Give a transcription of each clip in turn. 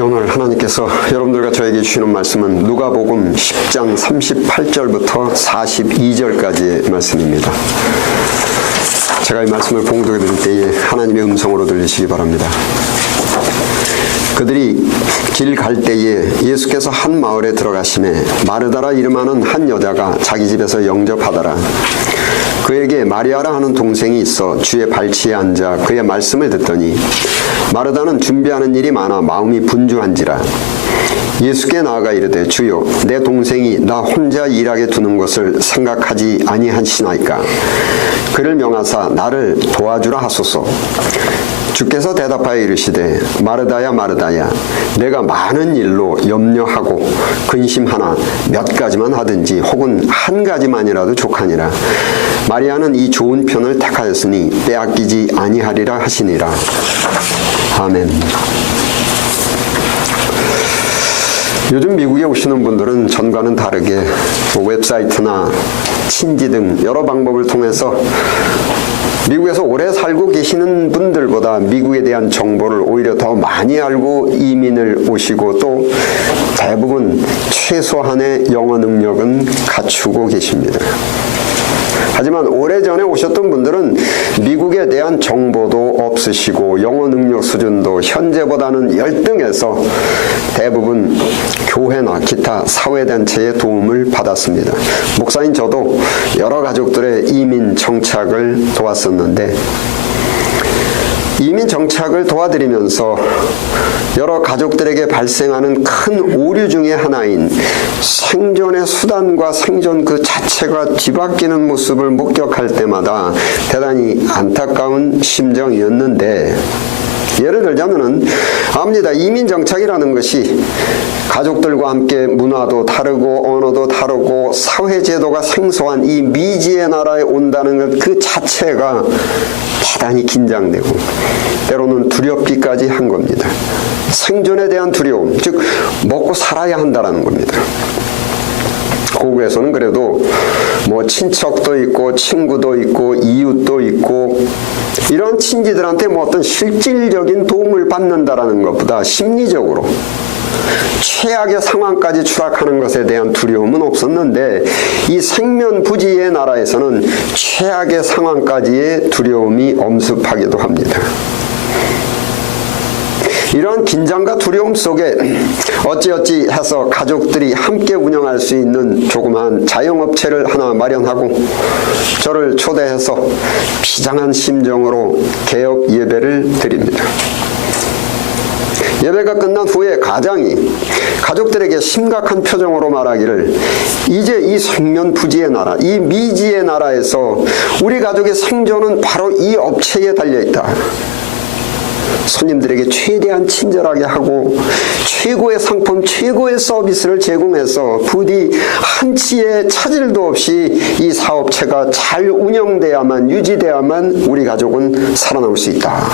오늘 하나님께서 여러분들과 저에게 주시는 말씀은 누가복음 10장 38절부터 42절까지의 말씀입니다. 제가 이 말씀을 봉독해 드릴 때에 하나님의 음성으로 들리시기 바랍니다. 그들이 길 갈 때에 예수께서 한 마을에 들어가시매 마르다라 이름하는 한 여자가 자기 집에서 영접하더라. 그에게 마리아라 하는 동생이 있어 주의 발치에 앉아 그의 말씀을 듣더니 마르다는 준비하는 일이 많아 마음이 분주한지라. 예수께 나아가 이르되 주여 내 동생이 나 혼자 일하게 두는 것을 생각하지 아니하시나이까. 그를 명하사 나를 도와주라 하소서. 주께서 대답하여 이르시되 마르다야 마르다야 내가 많은 일로 염려하고 근심하나 몇 가지만 하든지 혹은 한 가지만이라도 족하니라. 마리아는 이 좋은 편을 택하였으니 빼앗기지 아니하리라 하시니라. 아멘. 요즘 미국에 오시는 분들은 전과는 다르게 웹사이트나 친지 등 여러 방법을 통해서 미국에서 오래 살고 계시는 분들보다 미국에 대한 정보를 오히려 더 많이 알고 이민을 오시고 또 대부분 최소한의 영어 능력은 갖추고 계십니다. 하지만 오래전에 오셨던 분들은 미국에 대한 정보도 없으시고 영어 능력 수준도 현재보다는 열등해서 대부분 교회나 기타 사회단체의 도움을 받았습니다. 목사인 저도 여러 가족들의 이민 정착을 도왔었는데 이민 정착을 도와드리면서 여러 가족들에게 발생하는 큰 오류 중에 하나인 생존의 수단과 생존 그 자체가 뒤바뀌는 모습을 목격할 때마다 대단히 안타까운 심정이었는데, 예를 들자면은 압니다. 이민 정착이라는 것이 가족들과 함께 문화도 다르고 언어도 다르고 사회제도가 생소한 이 미지의 나라에 온다는 것 그 자체가 대단히 긴장되고 때로는 두렵기까지 한 겁니다. 생존에 대한 두려움, 즉 먹고 살아야 한다는 겁니다. 고국에서는 그래도 뭐 친척도 있고 친구도 있고 이웃도 있고 이런 친지들한테 뭐 어떤 실질적인 도움을 받는다라는 것보다 심리적으로 최악의 상황까지 추락하는 것에 대한 두려움은 없었는데, 이 생면부지의 나라에서는 최악의 상황까지의 두려움이 엄습하기도 합니다. 이러한 긴장과 두려움 속에 어찌어찌 해서 가족들이 함께 운영할 수 있는 조그마한 자영업체를 하나 마련하고 저를 초대해서 비장한 심정으로 개업 예배를 드립니다. 예배가 끝난 후에 가장이 가족들에게 심각한 표정으로 말하기를, 이제 이 생면부지의 나라, 이 미지의 나라에서 우리 가족의 생존은 바로 이 업체에 달려있다. 손님들에게 최대한 친절하게 하고 최고의 상품, 최고의 서비스를 제공해서 부디 한치의 차질도 없이 이 사업체가 잘 운영돼야만, 유지돼야만 우리 가족은 살아남을 수 있다.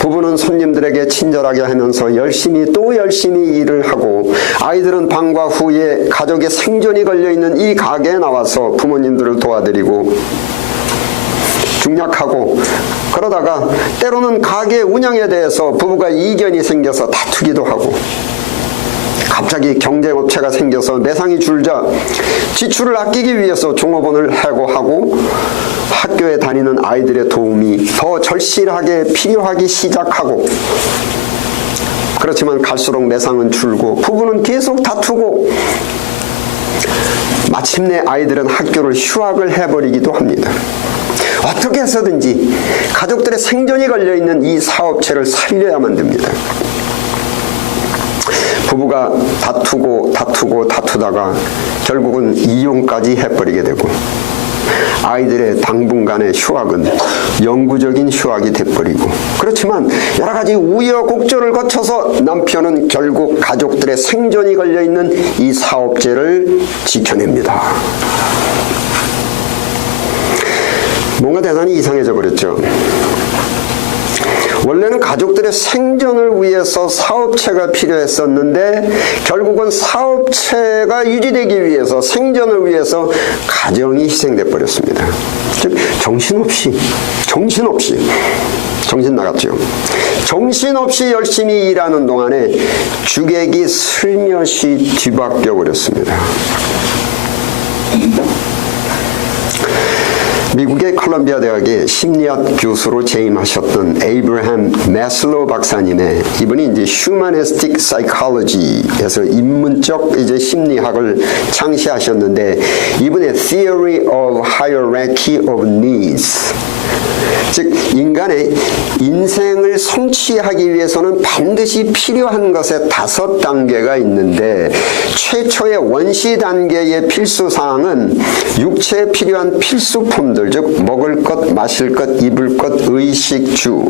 부부는 손님들에게 친절하게 하면서 열심히 또 열심히 일을 하고, 아이들은 방과 후에 가족의 생존이 걸려있는 이 가게에 나와서 부모님들을 도와드리고 중약하고, 그러다가 때로는 가게 운영에 대해서 부부가 이견이 생겨서 다투기도 하고, 갑자기 경쟁업체가 생겨서 매상이 줄자 지출을 아끼기 위해서 종업원을 해고하고 학교에 다니는 아이들의 도움이 더 절실하게 필요하기 시작하고, 그렇지만 갈수록 매상은 줄고 부부는 계속 다투고 마침내 아이들은 학교를 휴학을 해버리기도 합니다. 어떻게 해서든지 가족들의 생존이 걸려있는 이 사업체를 살려야만 됩니다. 부부가 다투다가 결국은 이혼까지 해버리게 되고, 아이들의 당분간의 휴학은 영구적인 휴학이 돼버리고, 그렇지만 여러 가지 우여곡절을 거쳐서 남편은 결국 가족들의 생존이 걸려있는 이 사업체를 지켜냅니다. 뭔가 대단히 이상해져 버렸죠. 원래는 가족들의 생존을 위해서 사업체가 필요했었는데 결국은 사업체가 유지되기 위해서, 생존을 위해서 가정이 희생돼 버렸습니다. 즉 정신없이 정신 나갔죠. 정신없이 열심히 일하는 동안에 주객이 슬며시 뒤바뀌어 버렸습니다. 미국의 컬럼비아 대학의 심리학 교수로 재임하셨던 에이브러햄 매슬로우 박사님의, 이분이 이제 휴머니스틱 사이콜로지에서 인문적 이제 심리학을 창시하셨는데, 이분의 Theory of Hierarchy of Needs, 즉 인간의 인생을 성취하기 위해서는 반드시 필요한 것에 5단계가 있는데, 최초의 원시 단계의 필수사항은 육체에 필요한 필수품들, 즉 먹을 것, 마실 것, 입을 것, 의식, 주.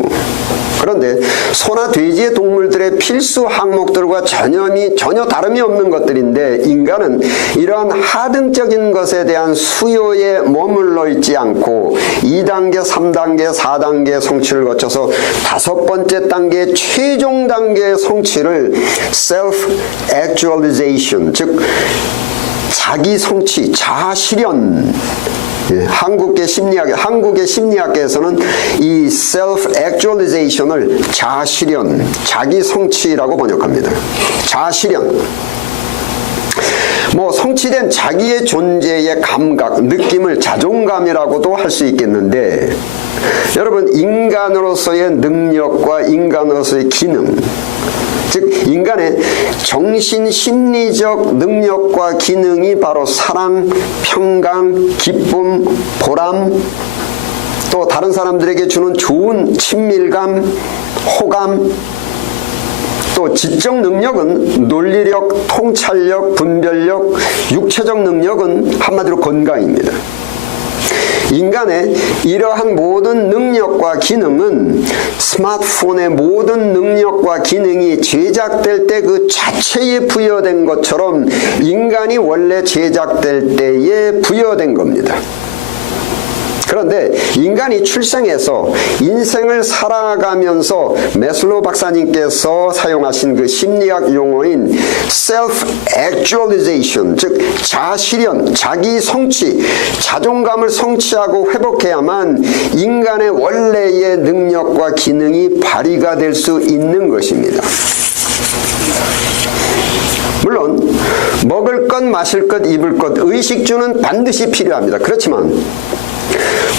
그런데 소나 돼지의 동물들의 필수 항목들과 전혀 다름이 없는 것들인데, 인간은 이러한 하등적인 것에 대한 수요에 머물러 있지 않고 2단계, 3단계, 4단계 성취를 거쳐서 5번째 단계, 최종 단계의 성취를 self-actualization, 즉 자기 성취, 자아 실현. 한국의 심리학계에서는 이 self-actualization을 자아 실현, 자기 성취라고 번역합니다. 자아 실현. 성취된 자기의 존재의 감각, 느낌을 자존감이라고도 할 수 있겠는데, 여러분, 인간으로서의 능력과 인간으로서의 기능, 즉 인간의 정신 심리적 능력과 기능이 바로 사랑, 평강, 기쁨, 보람, 또 다른 사람들에게 주는 좋은 친밀감, 호감, 또 지적 능력은 논리력, 통찰력, 분별력, 육체적 능력은 한마디로 건강입니다. 인간의 이러한 모든 능력과 기능은 스마트폰의 모든 능력과 기능이 제작될 때 그 자체에 부여된 것처럼 인간이 원래 제작될 때에 부여된 겁니다. 그런데 인간이 출생해서 인생을 살아가면서 매슬로우 박사님께서 사용하신 그 심리학 용어인 self-actualization, 즉 자아실현, 자기 성취, 자존감을 성취하고 회복해야만 인간의 원래의 능력과 기능이 발휘가 될 수 있는 것입니다. 물론 먹을 것, 마실 것, 입을 것, 의식주는 반드시 필요합니다. 그렇지만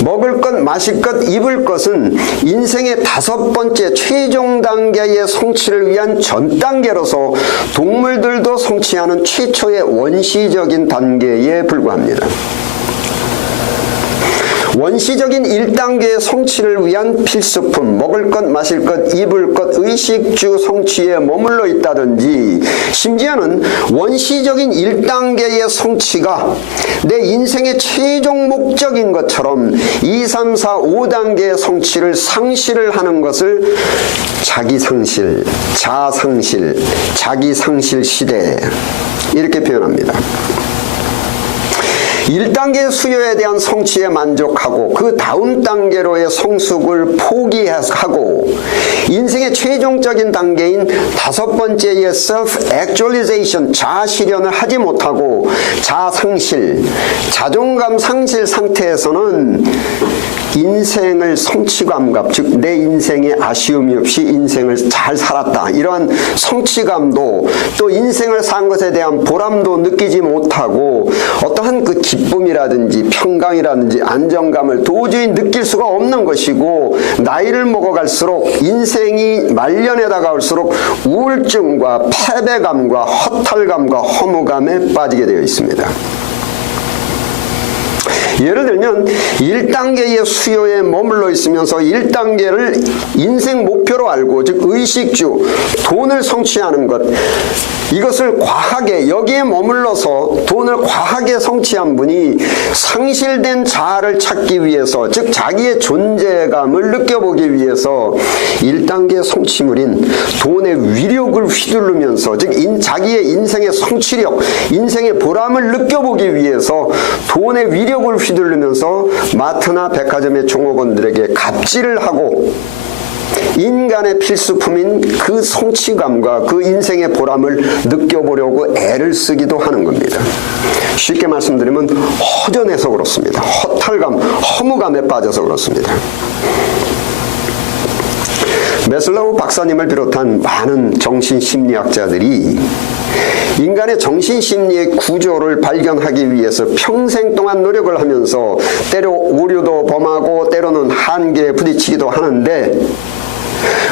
먹을 것, 마실 것, 입을 것은 인생의 5번째 최종 단계의 성취를 위한 전 단계로서 동물들도 성취하는 최초의 원시적인 단계에 불과합니다. 원시적인 1단계의 성취를 위한 필수품, 먹을 것, 마실 것, 입을 것, 의식주 성취에 머물러 있다든지, 심지어는 원시적인 1단계의 성취가 내 인생의 최종 목적인 것처럼 2, 3, 4, 5단계의 성취를 상실을 하는 것을 자기상실, 자아상실, 자기상실 시대, 이렇게 표현합니다. 1단계 수요에 대한 성취에 만족하고 그 다음 단계로의 성숙을 포기하고 인생의 최종적인 단계인 5번째의 self-actualization, 자아실현을 하지 못하고 자아상실, 자존감 상실 상태에서는 인생을 성취감각, 즉 내 인생에 아쉬움이 없이 인생을 잘 살았다, 이러한 성취감도 또 인생을 산 것에 대한 보람도 느끼지 못하고 어떠한 그 기쁨이라든지 평강이라든지 안정감을 도저히 느낄 수가 없는 것이고, 나이를 먹어갈수록 인생이 말년에 다가올수록 우울증과 패배감과 허탈감과 허무감에 빠지게 되어 있습니다. 예를 들면 1단계의 수요에 머물러 있으면서 1단계를 인생 목표로 알고, 즉 의식주, 돈을 성취하는 것, 이것을 과하게 여기에 머물러서 돈을 과하게 성취한 분이 상실된 자아를 찾기 위해서, 즉 자기의 존재감을 느껴보기 위해서 1단계 성취물인 돈의 위력을 휘두르면서, 즉 자기의 인생의 성취력, 인생의 보람을 느껴보기 위해서 돈의 위력을 휘두르면서 마트나 백화점의 종업원들에게 갑질을 하고 인간의 필수품인 그 성취감과 그 인생의 보람을 느껴보려고 애를 쓰기도 하는 겁니다. 쉽게 말씀드리면 허전해서 그렇습니다. 허탈감, 허무감에 빠져서 그렇습니다. 메슬로우 박사님을 비롯한 많은 정신심리학자들이 인간의 정신심리의 구조를 발견하기 위해서 평생 동안 노력을 하면서 때로 오류도 범하고 때로는 한계에 부딪히기도 하는데,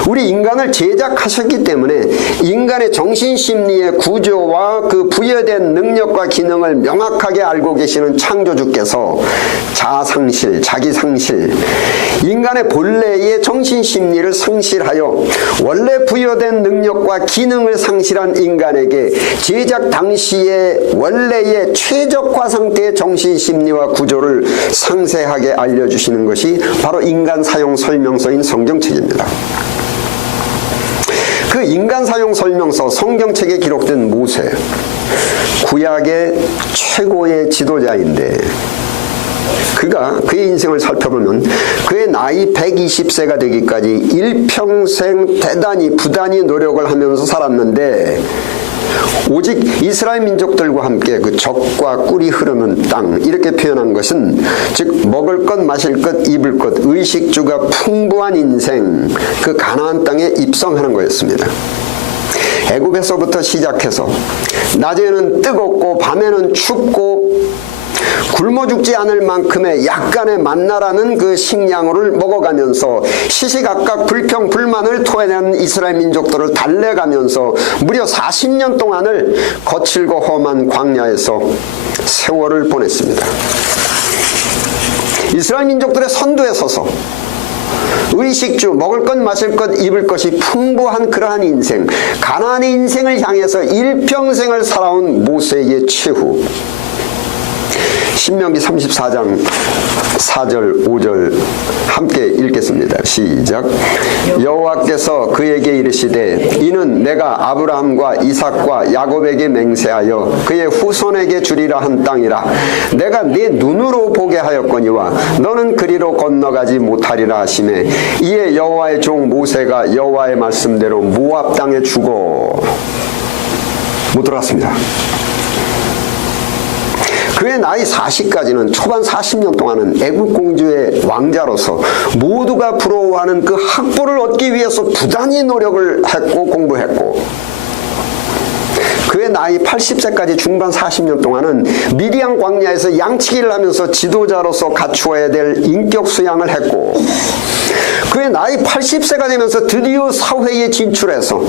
우리 인간을 제작하셨기 때문에 인간의 정신심리의 구조와 그 부여된 능력과 기능을 명확하게 알고 계시는 창조주께서 자아상실, 자기상실, 인간의 본래의 정신심리를 상실하여 원래 부여된 능력과 기능을 상실한 인간에게 제작 당시의 원래의 최적화 상태의 정신심리와 구조를 상세하게 알려주시는 것이 바로 인간 사용 설명서인 성경책입니다. 그 인간 사용 설명서 성경책에 기록된 모세, 구약의 최고의 지도자인데, 그의 인생을 살펴보면 그의 나이 120세가 되기까지 일평생 대단히 부단히 노력을 하면서 살았는데, 오직 이스라엘 민족들과 함께 그 젖과 꿀이 흐르는 땅, 이렇게 표현한 것은 즉 먹을 것, 마실 것, 입을 것, 의식주가 풍부한 인생, 그 가나안 땅에 입성하는 거였습니다. 애굽에서부터 시작해서 낮에는 뜨겁고 밤에는 춥고 굶어 죽지 않을 만큼의 약간의 만나라는 그 식량을 먹어가면서 시시각각 불평 불만을 토해낸 이스라엘 민족들을 달래가면서 무려 40년 동안을 거칠고 험한 광야에서 세월을 보냈습니다. 이스라엘 민족들의 선두에 서서 의식주, 먹을 것, 마실 것, 입을 것이 풍부한 그러한 인생, 가나안의 인생을 향해서 일평생을 살아온 모세의 최후, 신명기 34장 4절 5절 함께 읽겠습니다. 시작. 여호와께서 그에게 이르시되 이는 내가 아브라함과 이삭과 야곱에게 맹세하여 그의 후손에게 주리라 한 땅이라. 내가 네 눈으로 보게 하였거니와 너는 그리로 건너가지 못하리라 하시매, 이에 여호와의 종 모세가 여호와의 말씀대로 모압 땅에 죽어 못 들어갔습니다. 그의 나이 40까지는 초반 40년 동안은 애국 공주의 왕자로서 모두가 부러워하는 그 학벌을 얻기 위해서 부단히 노력을 했고 공부했고, 그의 나이 80세까지 중반 40년 동안은 미디안 광야에서 양치기를 하면서 지도자로서 갖추어야 될 인격 수양을 했고, 그의 나이 80세가 되면서 드디어 사회에 진출해서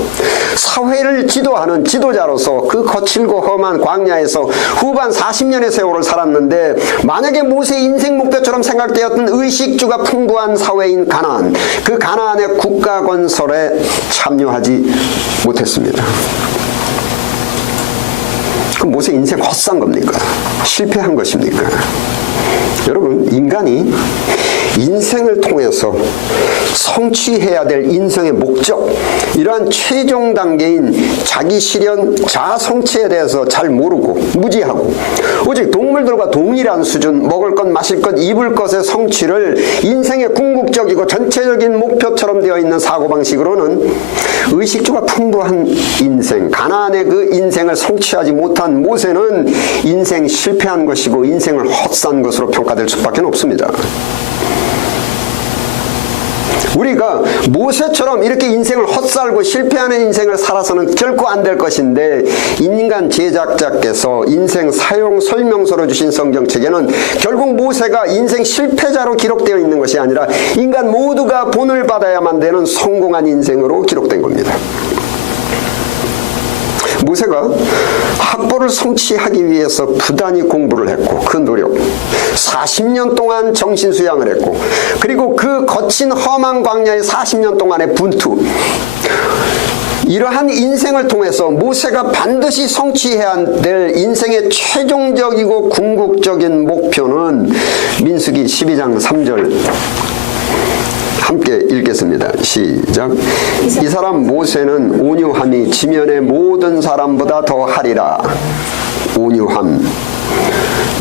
사회를 지도하는 지도자로서 그 거칠고 험한 광야에서 후반 40년의 세월을 살았는데, 만약에 모세의 인생 목표처럼 생각되었던 의식주가 풍부한 사회인 가나안, 그 가나안의 국가 건설에 참여하지 못했습니다. 그럼 모세 인생 헛산 겁니까? 실패한 것입니까? 여러분, 인간이 인생을 통해서 성취해야 될 인생의 목적, 이러한 최종 단계인 자기 실현, 자아 성취에 대해서 잘 모르고 무지하고 오직 동물들과 동일한 수준, 먹을 것, 마실 것, 입을 것의 성취를 인생의 궁극적이고 전체적인 목표처럼 되어 있는 사고방식으로는 의식주가 풍부한 인생, 가나안의 그 인생을 성취하지 못한 모세는 인생 실패한 것이고 인생을 헛산 것으로 평가될 수밖에 없습니다. 우리가 모세처럼 이렇게 인생을 헛살고 실패하는 인생을 살아서는 결코 안 될 것인데, 인간 제작자께서 인생 사용 설명서로 주신 성경책에는 결국 모세가 인생 실패자로 기록되어 있는 것이 아니라 인간 모두가 본을 받아야만 되는 성공한 인생으로 기록된 겁니다. 모세가 학벌을 성취하기 위해서 부단히 공부를 했고, 그 노력 40년 동안 정신수양을 했고, 그리고 그 거친 험한 광야의 40년 동안의 분투, 이러한 인생을 통해서 모세가 반드시 성취해야 될 인생의 최종적이고 궁극적인 목표는 민수기 12장 3절 함께 읽겠습니다. 시작. 이 사람 모세는 온유함이 지면의 모든 사람보다 더 하리라. 온유함.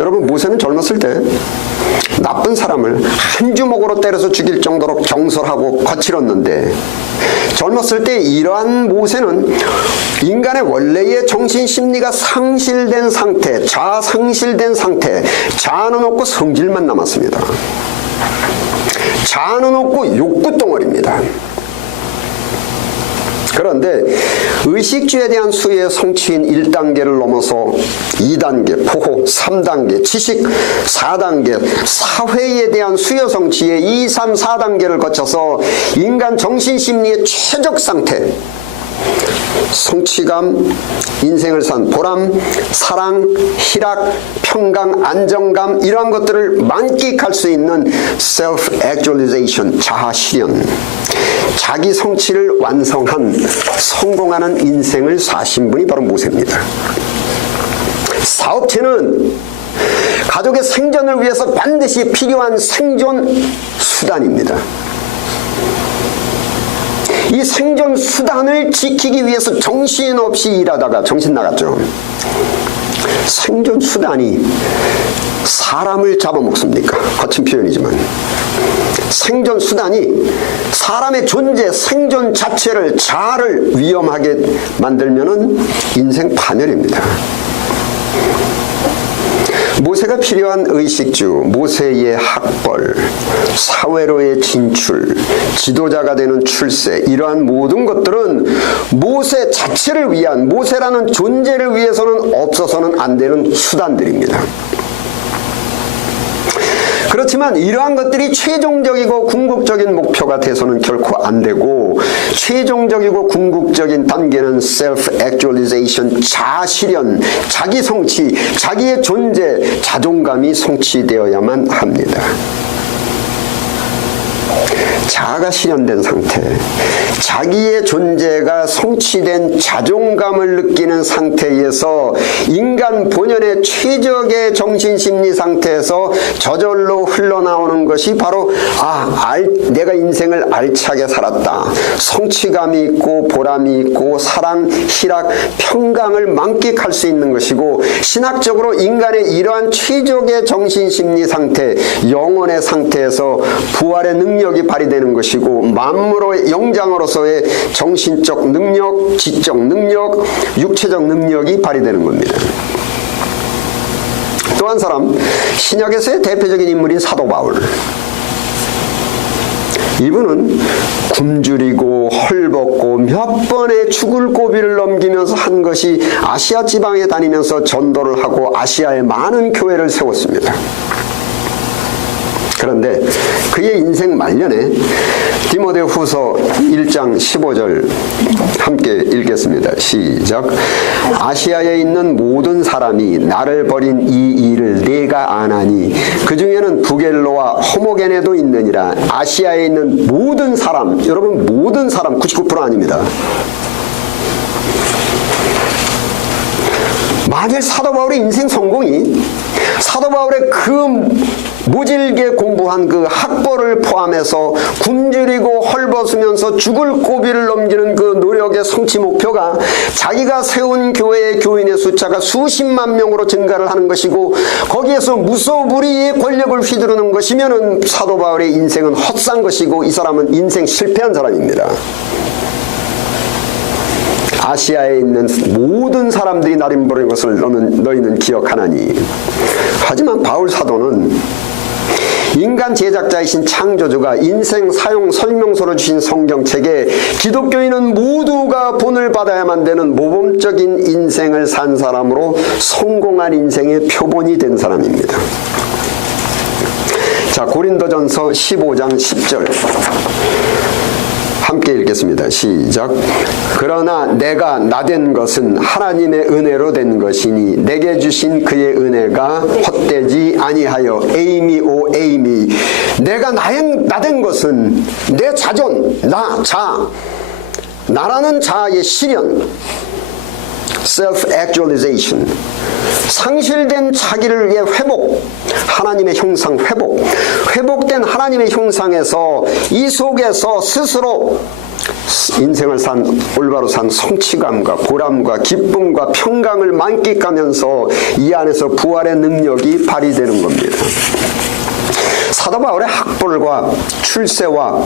여러분, 모세는 젊었을 때 나쁜 사람을 한 주먹으로 때려서 죽일 정도로 경솔하고 거칠었는데, 젊었을 때 이러한 모세는 인간의 원래의 정신심리가 상실된 상태, 자아 상실된 상태, 자아는 없고 성질만 남았습니다. 자아는 없고 욕구 덩어리입니다. 그런데 의식주에 대한 수의 성취인 1단계를 넘어서 2단계, 포호, 3단계, 지식 4단계, 사회에 대한 수요 성취의 2, 3, 4단계를 거쳐서 인간 정신심리의 최적 상태, 성취감, 인생을 산 보람, 사랑, 희락, 평강, 안정감, 이러한 것들을 만끽할 수 있는 self-actualization, 자아실현, 자기 성취를 완성한 성공하는 인생을 사신 분이 바로 모세입니다. 사업체는 가족의 생존을 위해서 반드시 필요한 생존 수단입니다. 이 생존 수단을 지키기 위해서 정신없이 일하다가 정신 나갔죠. 생존 수단이 사람을 잡아먹습니까? 거친 표현이지만 생존 수단이 사람의 존재, 생존 자체를, 자아를 위험하게 만들면은 인생 파멸입니다. 모세가 필요한 의식주, 모세의 학벌, 사회로의 진출, 지도자가 되는 출세, 이러한 모든 것들은 모세 자체를 위한, 모세라는 존재를 위해서는 없어서는 안 되는 수단들입니다. 그렇지만 이러한 것들이 최종적이고 궁극적인 목표가 돼서는 결코 안 되고, 최종적이고 궁극적인 단계는 self-actualization, 자아실현, 자기 성취, 자기의 존재, 자존감이 성취되어야만 합니다. 자아가 실현된 상태, 자기의 존재가 성취된 자존감을 느끼는 상태에서 인간 본연의 최적의 정신심리 상태에서 저절로 흘러나오는 것이 바로 내가 인생을 알차게 살았다, 성취감이 있고 보람이 있고 사랑, 희락, 평강을 만끽할 수 있는 것이고, 신학적으로 인간의 이러한 최적의 정신심리 상태, 영혼의 상태에서 부활의 능력이 발휘되는 것이고, 만물의 영장으로서의 정신적 능력, 지적 능력, 육체적 능력이 발휘되는 겁니다. 또 한 사람, 신약에서의 대표적인 인물인 사도 바울. 이분은 굶주리고 헐벗고 몇 번의 죽을 고비를 넘기면서 한 것이 아시아 지방에 다니면서 전도를 하고 아시아에 많은 교회를 세웠습니다. 그런데 그의 인생 말년에 디모데후서 1장 15절 함께 읽겠습니다. 시작. 아시아에 있는 모든 사람이 나를 버린 이 일을 내가 아나니 그 중에는 부겔로와 호모게네도 있느니라. 아시아에 있는 모든 사람, 여러분 모든 사람 99% 아닙니다. 만일 사도 바울의 인생 성공이 사도 바울의 그 모질게 공부한 그 학벌을 포함해서 굶주리고 헐벗으면서 죽을 고비를 넘기는 그 노력의 성취 목표가 자기가 세운 교회의 교인의 숫자가 수십만 명으로 증가를 하는 것이고, 거기에서 무소불위의 권력을 휘두르는 것이면은 사도 바울의 인생은 헛산 것이고, 이 사람은 인생 실패한 사람입니다. 아시아에 있는 모든 사람들이 나를 버린 것을 너희는 기억하나니. 하지만 바울 사도는 인간 제작자이신 창조주가 인생 사용 설명서로 주신 성경책에 기독교인은 모두가 본을 받아야만 되는 모범적인 인생을 산 사람으로 성공한 인생의 표본이 된 사람입니다. 자, 고린도전서 15장 10절 함께 읽겠습니다. 시작. 그러나 내가 나된 것은 하나님의 은혜로 된 것이니 내게 주신 그의 은혜가 헛되지 아니하여. 에이미 오 에이미. 내가 나된 것은 내 자존, 나라는 자아의 실현, self-actualization, 상실된 자기를 위해 회복, 하나님의 형상 회복된 하나님의 형상에서 이 속에서 스스로 인생을 올바로 산 성취감과 보람과 기쁨과 평강을 만끽하면서 이 안에서 부활의 능력이 발휘되는 겁니다. 사도 바울의 학벌과 출세와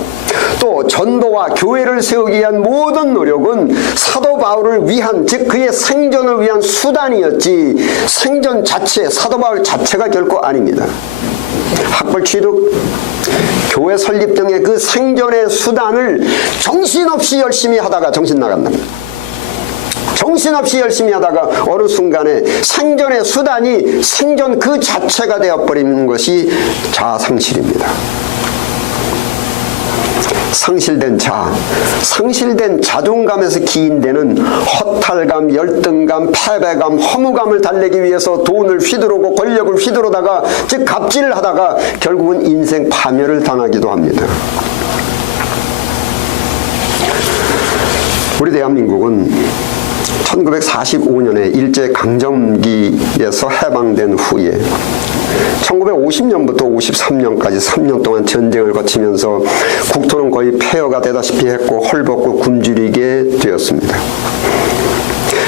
또 전도와 교회를 세우기 위한 모든 노력은 사도 바울을 위한, 즉 그의 생존을 위한 수단이었지 생존 자체, 사도 바울 자체가 결코 아닙니다. 학벌 취득, 교회 설립 등의 그 생존의 수단을 정신없이 열심히 하다가 정신 나간다. 정신없이 열심히 하다가 어느 순간에 생존의 수단이 생존 그 자체가 되어버리는 것이 자아상실입니다. 상실된 자아, 상실된 자존감에서 기인되는 허탈감, 열등감, 패배감, 허무감을 달래기 위해서 돈을 휘두르고 권력을 휘두르다가 즉 갑질을 하다가 결국은 인생 파멸을 당하기도 합니다. 우리 대한민국은 1945년에 일제강점기에서 해방된 후에 1950년부터 53년까지 3년 동안 전쟁을 거치면서 국토는 거의 폐허가 되다시피 했고 헐벗고 굶주리게 되었습니다.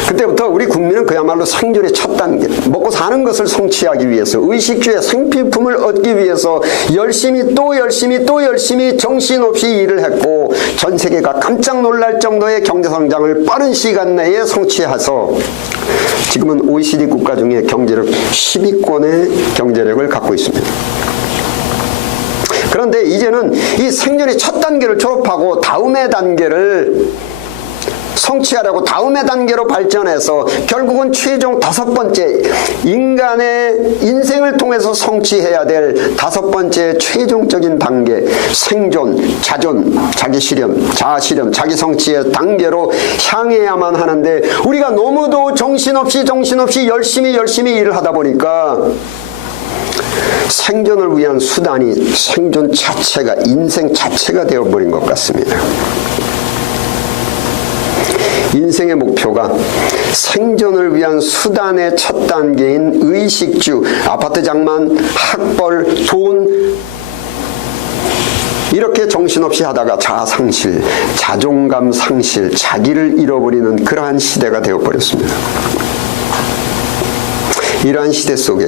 그때부터 우리 국민은 그야말로 생존의 첫 단계, 먹고 사는 것을 성취하기 위해서 의식주의 생필품을 얻기 위해서 열심히 또 열심히 또 열심히 정신없이 일을 했고 전 세계가 깜짝 놀랄 정도의 경제성장을 빠른 시간 내에 성취해서 지금은 OECD 국가 중에 경제력 10위권의 경제력을 갖고 있습니다. 그런데 이제는 이 생존의 첫 단계를 졸업하고 다음의 단계를 성취하려고 다음의 단계로 발전해서 결국은 최종 5번째 인간의 인생을 통해서 성취해야 될 5번째 최종적인 단계 생존, 자존, 자기 실현, 자아 실현, 자기 성취의 단계로 향해야만 하는데 우리가 너무도 정신없이 열심히 일을 하다 보니까 생존을 위한 수단이 생존 자체가 인생 자체가 되어버린 것 같습니다. 인생의 목표가 생존을 위한 수단의 첫 단계인 의식주, 아파트 장만, 학벌, 돈 이렇게 정신없이 하다가 자아 상실, 자존감 상실, 자기를 잃어버리는 그러한 시대가 되어버렸습니다. 이러한 시대 속에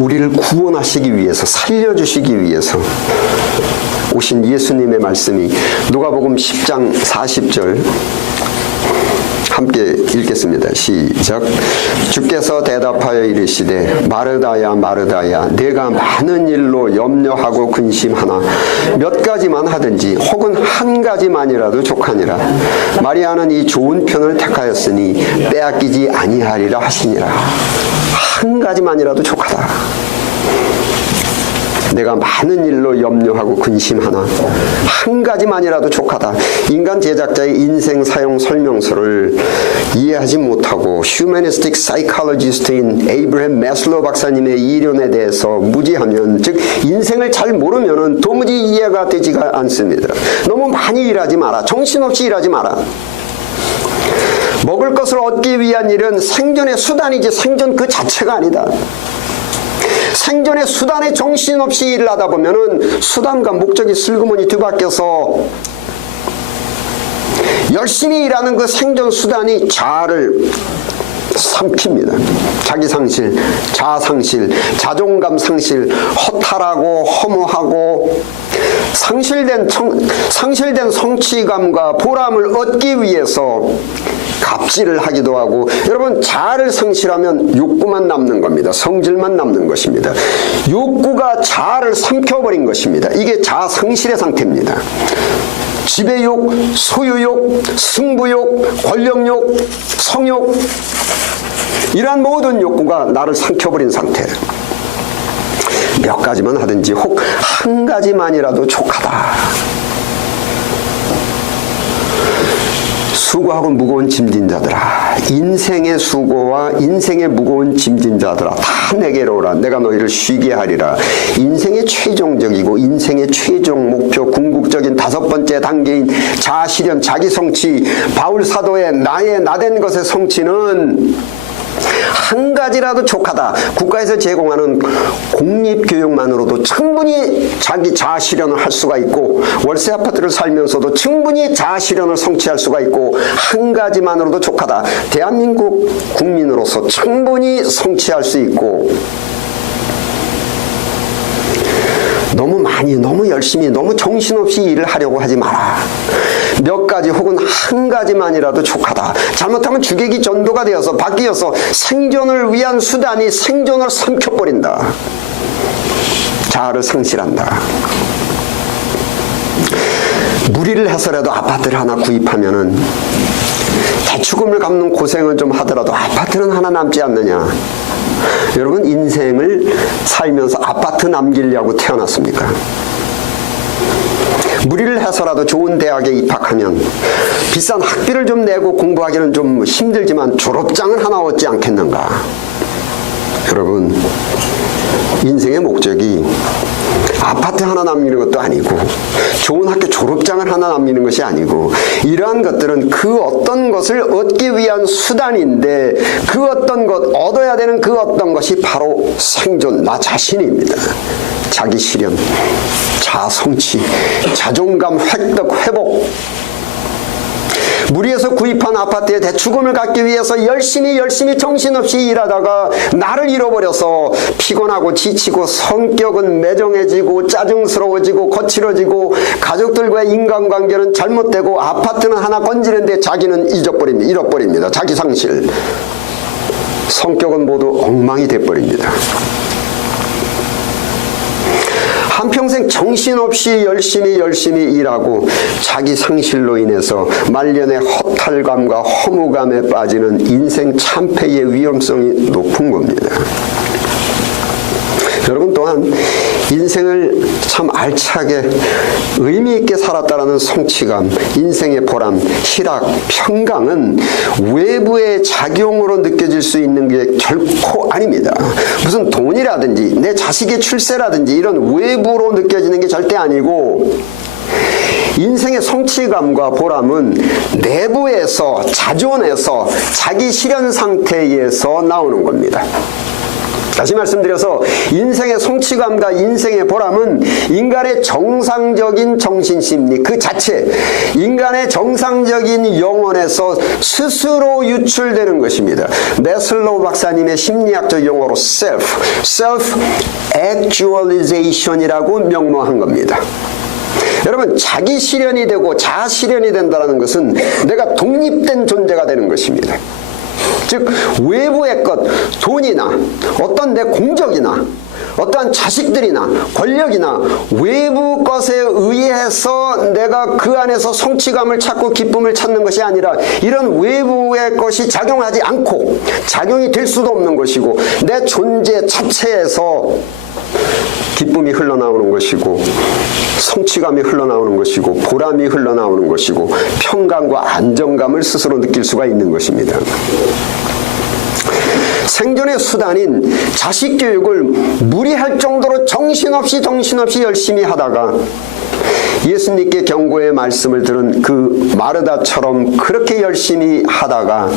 우리를 구원하시기 위해서 살려주시기 위해서 오신 예수님의 말씀이 누가복음 10장 40절 함께 읽겠습니다. 시작. 주께서 대답하여 이르시되 마르다야 마르다야 내가 많은 일로 염려하고 근심하나 몇 가지만 하든지 혹은 한 가지만이라도 족하니라. 마리아는 이 좋은 편을 택하였으니 빼앗기지 아니하리라 하시니라. 한 가지만이라도 족하다. 내가 많은 일로 염려하고 근심하나 한 가지만이라도 족하다. 인간 제작자의 인생 사용 설명서를 이해하지 못하고 휴머니스틱 사이콜로지스트인 에이브래햄 매슬로우 박사님의 이론에 대해서 무지하면 즉 인생을 잘 모르면 도무지 이해가 되지가 않습니다. 너무 많이 일하지 마라. 정신없이 일하지 마라. 먹을 것을 얻기 위한 일은 생존의 수단이지 생존 그 자체가 아니다. 생존의 수단에 정신없이 일을 하다 보면은 수단과 목적이 슬그머니 뒤바뀌어서 열심히 일하는 그 생존 수단이 자아를 삼킵니다. 자기 상실, 자아 상실, 자존감 상실, 허탈하고 허무하고 상실된 성취감과 보람을 얻기 위해서 갑질을 하기도 하고 여러분 자아를 상실하면 욕구만 남는 겁니다. 성질만 남는 것입니다. 욕구가 자아를 삼켜버린 것입니다. 이게 자아 상실의 상태입니다. 지배욕, 소유욕, 승부욕, 권력욕, 성욕 이러한 모든 욕구가 나를 삼켜버린 상태. 몇 가지만 하든지 혹 한 가지만이라도 족하다. 수고하고 무거운 짐진 자들아 인생의 수고와 인생의 무거운 짐진 자들아 다 내게로 오라. 내가 너희를 쉬게 하리라. 인생의 최종적이고 인생의 최종 목표 궁극적인 5번째 단계인 자아실현 자기성취 바울 사도의 나의 나된 것의 성취는 한 가지라도 족하다. 국가에서 제공하는 공립교육만으로도 충분히 자기 자아실현을 할 수가 있고 월세 아파트를 살면서도 충분히 자아실현을 성취할 수가 있고 한 가지만으로도 족하다. 대한민국 국민으로서 충분히 성취할 수 있고 너무 많이 너무 열심히 너무 정신없이 일을 하려고 하지 마라. 몇 가지 혹은 한 가지만이라도 족하다. 잘못하면 주객이 전도가 되어서 바뀌어서 생존을 위한 수단이 생존을 삼켜버린다. 자아를 상실한다. 무리를 해서라도 아파트를 하나 구입하면은 대축금을 갚는 고생은 좀 하더라도 아파트는 하나 남지 않느냐. 여러분, 인생을 살면서 아파트 남기려고 태어났습니까? 무리를 해서라도 좋은 대학에 입학하면 비싼 학비를 좀 내고 공부하기는 좀 힘들지만 졸업장은 하나 얻지 않겠는가? 여러분, 인생의 목적이 아파트 하나 남기는 것도 아니고 좋은 학교 졸업장을 하나 남기는 것이 아니고, 이러한 것들은 그 어떤 것을 얻기 위한 수단인데, 그 어떤 것, 얻어야 되는 그 어떤 것이 바로 생존, 나 자신입니다. 자기 실현, 자아 성취, 자존감 획득, 회복. 무리해서 구입한 아파트에 대축금을 갚기 위해서 열심히 정신없이 일하다가 나를 잃어버려서 피곤하고 지치고 성격은 매정해지고 짜증스러워지고 거칠어지고 가족들과의 인간관계는 잘못되고 아파트는 하나 건지는데 자기는 잃어버립니다. 자기 상실. 성격은 모두 엉망이 돼버립니다. 한평생 정신없이 열심히 일하고 자기 상실로 인해서 말년의 허탈감과 허무감에 빠지는 인생 참패의 위험성이 높은 겁니다. 여러분 또한 인생을 참 알차게 의미 있게 살았다라는 성취감, 인생의 보람, 희락, 평강은 외부의 작용으로 느껴질 수 있는 게 결코 아닙니다. 무슨 돈이라든지 내 자식의 출세라든지 이런 외부로 느껴지는 게 절대 아니고, 인생의 성취감과 보람은 내부에서, 자존에서, 자기 실현 상태에서 나오는 겁니다. 다시 말씀드려서 인생의 성취감과 인생의 보람은 인간의 정상적인 정신심리 그 자체, 인간의 정상적인 영혼에서 스스로 유출되는 것입니다. 매슬로우 박사님의 심리학적 용어로 self-actualization이라고 명명한 겁니다. 여러분, 자기 실현이 되고 자아 실현이 된다는 것은 내가 독립된 존재가 되는 것입니다. 즉 외부의 것, 돈이나 어떤 내 공적이나 어떠한 자식들이나 권력이나 외부 것에 의해서 내가 그 안에서 성취감을 찾고 기쁨을 찾는 것이 아니라, 이런 외부의 것이 작용하지 않고 작용이 될 수도 없는 것이고 내 존재 자체에서 기쁨이 흘러나오는 것이고 성취감이 흘러나오는 것이고 보람이 흘러나오는 것이고 평강과 안정감을 스스로 느낄 수가 있는 것입니다. 생존의 수단인 자식 교육을 무리할 정도로 정신없이 열심히 하다가 예수님께 경고의 말씀을 들은 그 마르다처럼 그렇게 열심히 하다가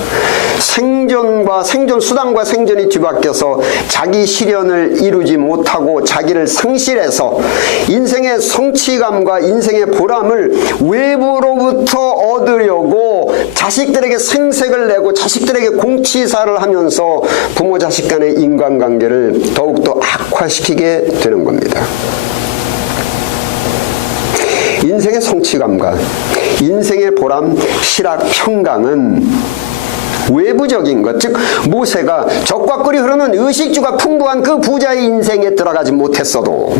생존 수단과 생존이 뒤바뀌어서 자기 실현을 이루지 못하고 자기를 상실해서 인생의 성취감과 인생의 보람을 외부로부터 얻으려고 자식들에게 생색을 내고 자식들에게 공치사를 하면서 부모 자식 간의 인간관계를 더욱더 악화시키게 되는 겁니다. 인생의 성취감과 인생의 보람, 희락, 평강은 외부적인 것, 즉 모세가 적과 꿀이 흐르는 의식주가 풍부한 그 부자의 인생에 들어가지 못했어도,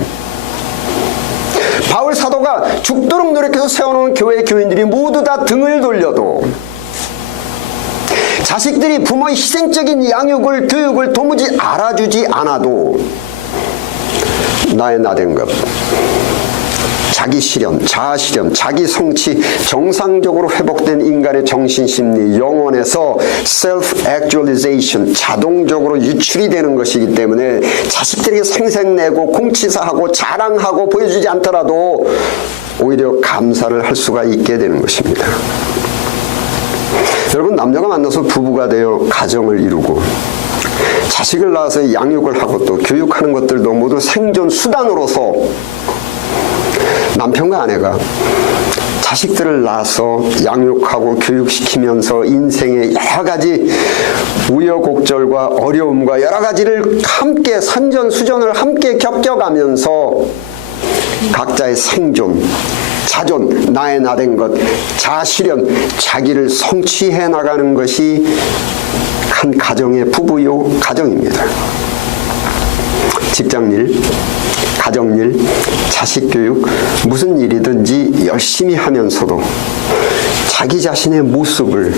바울 사도가 죽도록 노력해서 세워놓은 교회 교인들이 모두 다 등을 돌려도, 자식들이 부모의 희생적인 양육을, 교육을 도무지 알아주지 않아도 나의 나된 것, 자기 실현, 자아 실현, 자기 성취, 정상적으로 회복된 인간의 정신심리, 영혼에서 self-actualization, 자동적으로 유출이 되는 것이기 때문에 자식들에게 생색내고 공치사하고 자랑하고 보여주지 않더라도 오히려 감사를 할 수가 있게 되는 것입니다. 여러분, 남녀가 만나서 부부가 되어 가정을 이루고 자식을 낳아서 양육을 하고 또 교육하는 것들도 모두 생존 수단으로서 남편과 아내가 자식들을 낳아서 양육하고 교육시키면서 인생의 여러 가지 우여곡절과 어려움과 여러 가지를 함께 산전수전을 함께 겪어가면서 각자의 생존, 자존, 나의 나된 것, 자아실현, 자기를 성취해 나가는 것이 한 가정의 부부요 가정입니다. 직장일, 가정일, 자식 교육, 무슨 일이든지 열심히 하면서도 자기 자신의 모습을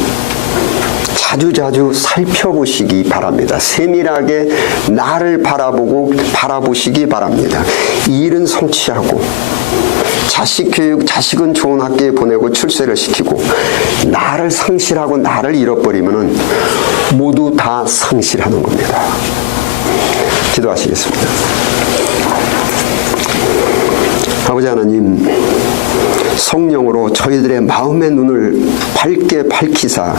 자주자주 살펴보시기 바랍니다. 세밀하게 나를 바라보시기 바랍니다. 이 일은 성취하고 자식 교육, 자식은 좋은 학교에 보내고 출세를 시키고 나를 상실하고 나를 잃어버리면 모두 다 상실하는 겁니다. 기도하시겠습니다. 아버지 하나님, 성령으로 저희들의 마음의 눈을 밝게 밝히사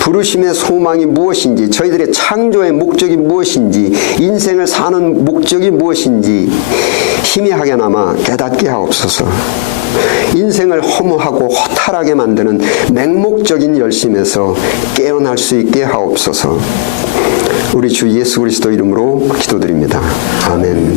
부르심의 소망이 무엇인지, 저희들의 창조의 목적이 무엇인지, 인생을 사는 목적이 무엇인지 희미하게나마 깨닫게 하옵소서. 인생을 허무하고 허탈하게 만드는 맹목적인 열심에서 깨어날 수 있게 하옵소서. 우리 주 예수 그리스도 이름으로 기도드립니다. 아멘.